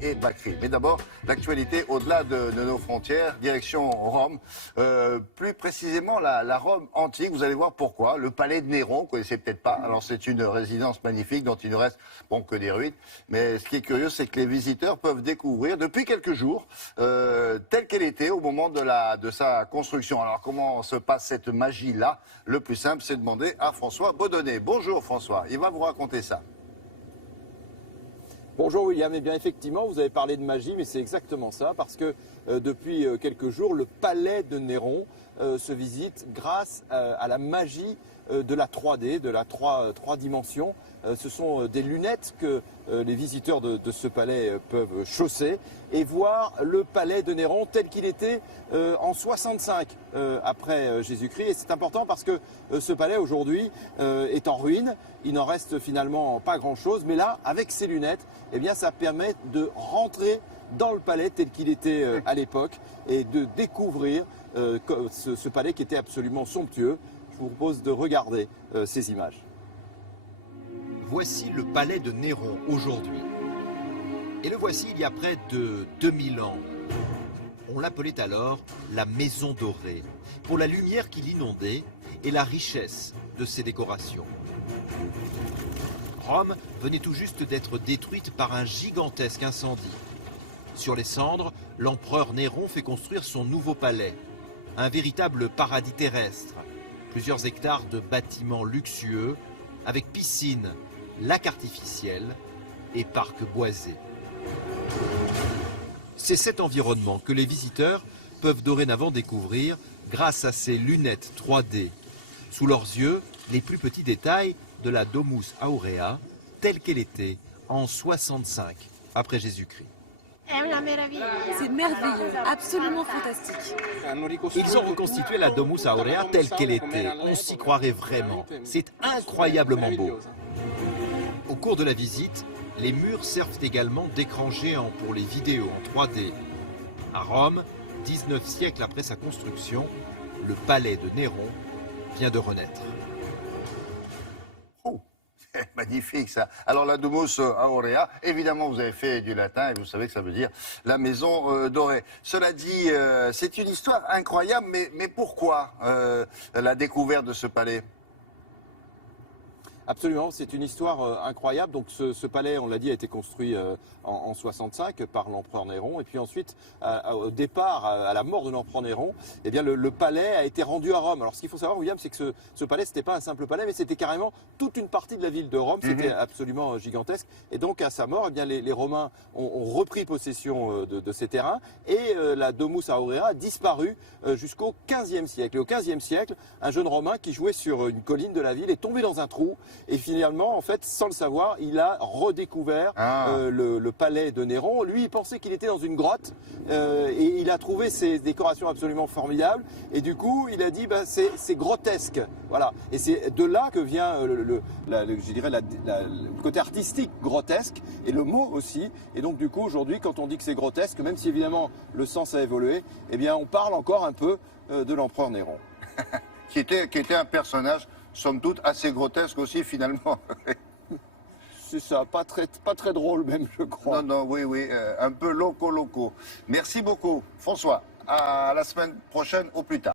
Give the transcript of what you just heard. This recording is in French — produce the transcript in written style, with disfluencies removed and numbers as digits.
Et Bakri. Mais d'abord, l'actualité au-delà de nos frontières, direction Rome. Plus précisément, la Rome antique. Vous allez voir pourquoi. Le palais de Néron, vous ne connaissez peut-être pas. Alors, c'est une résidence magnifique dont il ne reste que des ruines. Mais ce qui est curieux, c'est que les visiteurs peuvent découvrir depuis quelques jours telle qu'elle était au moment de sa construction. Alors, comment se passe cette magie-là? Le plus simple, c'est de demander à François Baudonnet. Bonjour François, il va vous raconter ça. Bonjour William, eh bien effectivement vous avez parlé de magie mais c'est exactement ça parce que depuis quelques jours le palais de Néron se visite grâce à la magie de la 3D, de la 3 dimensions. Ce sont des lunettes que les visiteurs de ce palais peuvent chausser et voir le palais de Néron tel qu'il était en 65 après Jésus-Christ. Et c'est important parce que ce palais aujourd'hui est en ruine. Il n'en reste finalement pas grand-chose. Mais là, avec ces lunettes, eh bien, ça permet de rentrer dans le palais tel qu'il était à l'époque et de découvrir ce palais qui était absolument somptueux. Je vous propose de regarder ces images. Voici le palais de Néron aujourd'hui. Et le voici il y a près de 2000 ans. On l'appelait alors la Maison Dorée, pour la lumière qui l'inondait et la richesse de ses décorations. Rome venait tout juste d'être détruite par un gigantesque incendie. Sur les cendres, l'empereur Néron fait construire son nouveau palais, un véritable paradis terrestre. Plusieurs hectares de bâtiments luxueux, avec piscine, lac artificiel et parc boisé. C'est cet environnement que les visiteurs peuvent dorénavant découvrir grâce à ces lunettes 3D. Sous leurs yeux, les plus petits détails de la Domus Aurea, telle qu'elle était en 65 après Jésus-Christ. C'est merveilleux, absolument fantastique. Ils ont reconstitué la Domus Aurea telle qu'elle était. On s'y croirait vraiment. C'est incroyablement beau. Au cours de la visite, les murs servent également d'écran géant pour les vidéos en 3D. À Rome, 19 siècles après sa construction, le palais de Néron vient de renaître. Oh, c'est magnifique ça. Alors la Domus Aurea, évidemment vous avez fait du latin et vous savez que ça veut dire la maison dorée. Cela dit, c'est une histoire incroyable, mais pourquoi la découverte de ce palais ? Absolument, c'est une histoire incroyable. Donc ce palais, on l'a dit, a été construit en 65 par l'empereur Néron. Et puis ensuite, au départ, à la mort de l'empereur Néron, eh bien le palais a été rendu à Rome. Alors ce qu'il faut savoir, William, c'est que ce palais, c'était pas un simple palais, mais c'était carrément toute une partie de la ville de Rome. C'était absolument gigantesque. Et donc à sa mort, eh bien les Romains ont repris possession de ces terrains et la Domus Aurea a disparu jusqu'au XVe siècle. Et au XVe siècle, un jeune Romain qui jouait sur une colline de la ville est tombé dans un trou. Et finalement, en fait, sans le savoir, il a redécouvert le palais de Néron. Lui, il pensait qu'il était dans une grotte et il a trouvé ces décorations absolument formidables. Et du coup, il a dit, bah, c'est grotesque. Voilà. Et c'est de là que vient, je dirais, le côté artistique grotesque et le mot aussi. Et donc, du coup, aujourd'hui, quand on dit que c'est grotesque, même si évidemment le sens a évolué, eh bien, on parle encore un peu de l'empereur Néron. qui était un personnage, somme toute, assez grotesque aussi, finalement. C'est ça, pas très drôle même, je crois. Non, oui, un peu loco. Merci beaucoup, François. À la semaine prochaine, au plus tard.